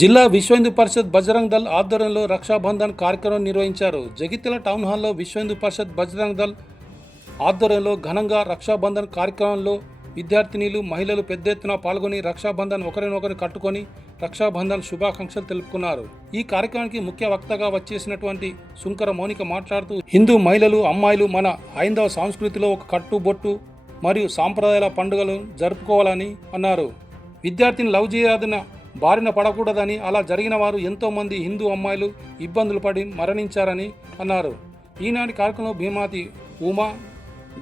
జిల్లా విశ్వ హిందూ పరిషత్ బజరంగ్ దళ్ ఆధ్వర్యంలో రక్షాబంధన్ కార్యక్రమం నిర్వహించారు. జగిత్యాల టౌన్ హాల్లో విశ్వ హిందూ పరిషత్ బజరంగ్ దళ్ ఆధ్వర్యంలో ఘనంగా రక్షాబంధన్ కార్యక్రమంలో విద్యార్థినీలు మహిళలు పెద్ద ఎత్తున పాల్గొని రక్షాబంధన్ ఒకరినొకరు కట్టుకొని రక్షాబంధన్ శుభాకాంక్షలు తెలుపుకున్నారు. ఈ కార్యక్రమానికి ముఖ్య వక్తగా వచ్చేసినటువంటి శుంకర మౌనిక మాట్లాడుతూ హిందూ మహిళలు అమ్మాయిలు మన హైందవ సంస్కృతిలో ఒక కట్టుబొట్టు మరియు సాంప్రదాయాల పండుగలు జరుపుకోవాలని అన్నారు. విద్యార్థిని లవ్ చేయదన బారిన పడకూడదని అలా జరిగిన వారు ఎంతోమంది హిందూ అమ్మాయిలు ఇబ్బందులు పడి మరణించారని అన్నారు. ఈనాటి కార్యక్రమంలో భీమాతి ఉమా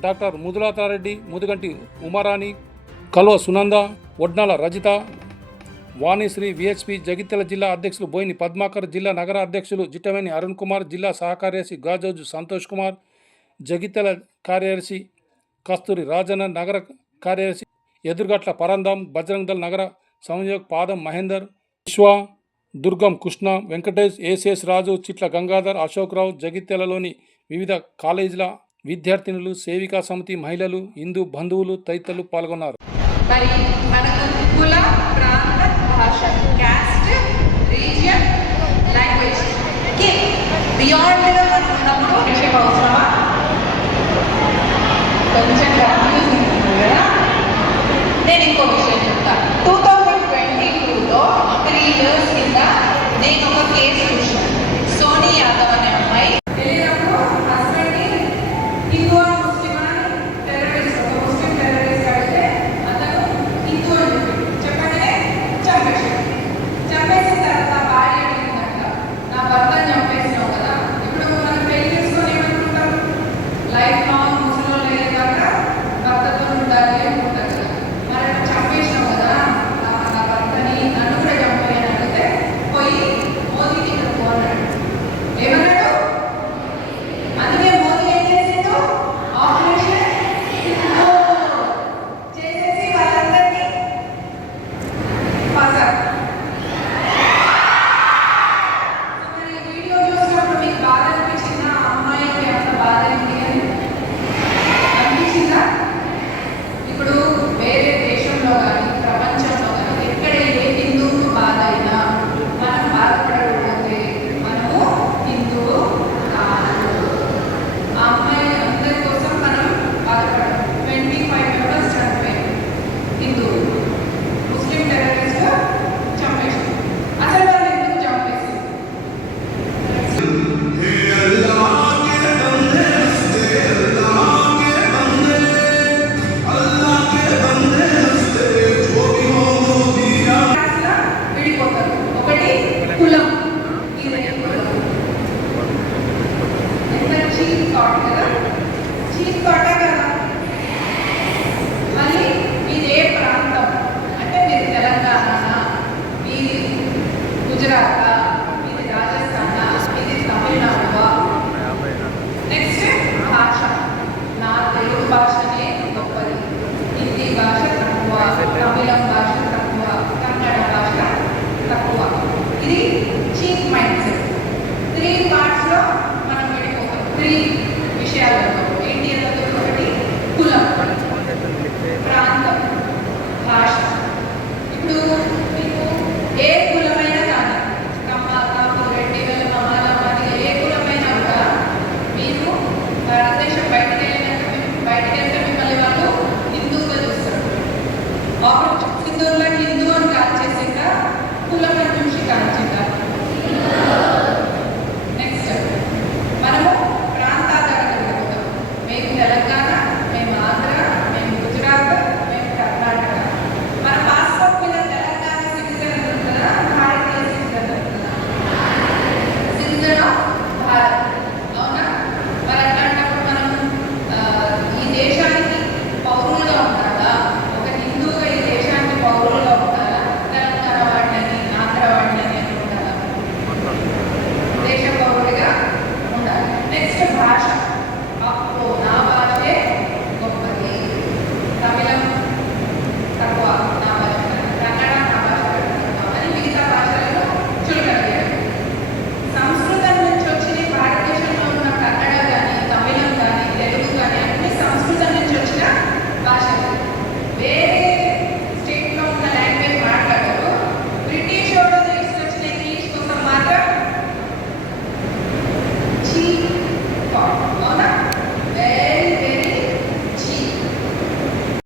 డాక్టర్ ముదులాతారెడ్డి ముదుగంటి ఉమారాణి కల్వ సునంద వడ్నాల రజిత వాణిశ్రీ విహెచ్పి జగిత్యాల జిల్లా అధ్యక్షులు బోయిని పద్మాకర్ జిల్లా నగర అధ్యక్షులు జిట్టవేని అరుణ్ కుమార్ జిల్లా సహకార్యదర్శి గాజోజు సంతోష్ కుమార్ జగిత్యాల కార్యదర్శి కస్తూరి రాజన్న నగర కార్యదర్శి ఎదురుగట్ల పరందాం బజరంగ్ దళ్ నగర సంయోగ్ పాదం మహేందర్ విశ్వ దుర్గం కృష్ణ వెంకటేష్ ఏసిఎస్ రాజు చిట్ల గంగాధర్ అశోక్రావు జగిత్యాలలోని వివిధ కాలేజీల విద్యార్థినులు సేవికా సమితి మహిళలు హిందూ బంధువులు తదితరులు పాల్గొన్నారు. talking two, three, four.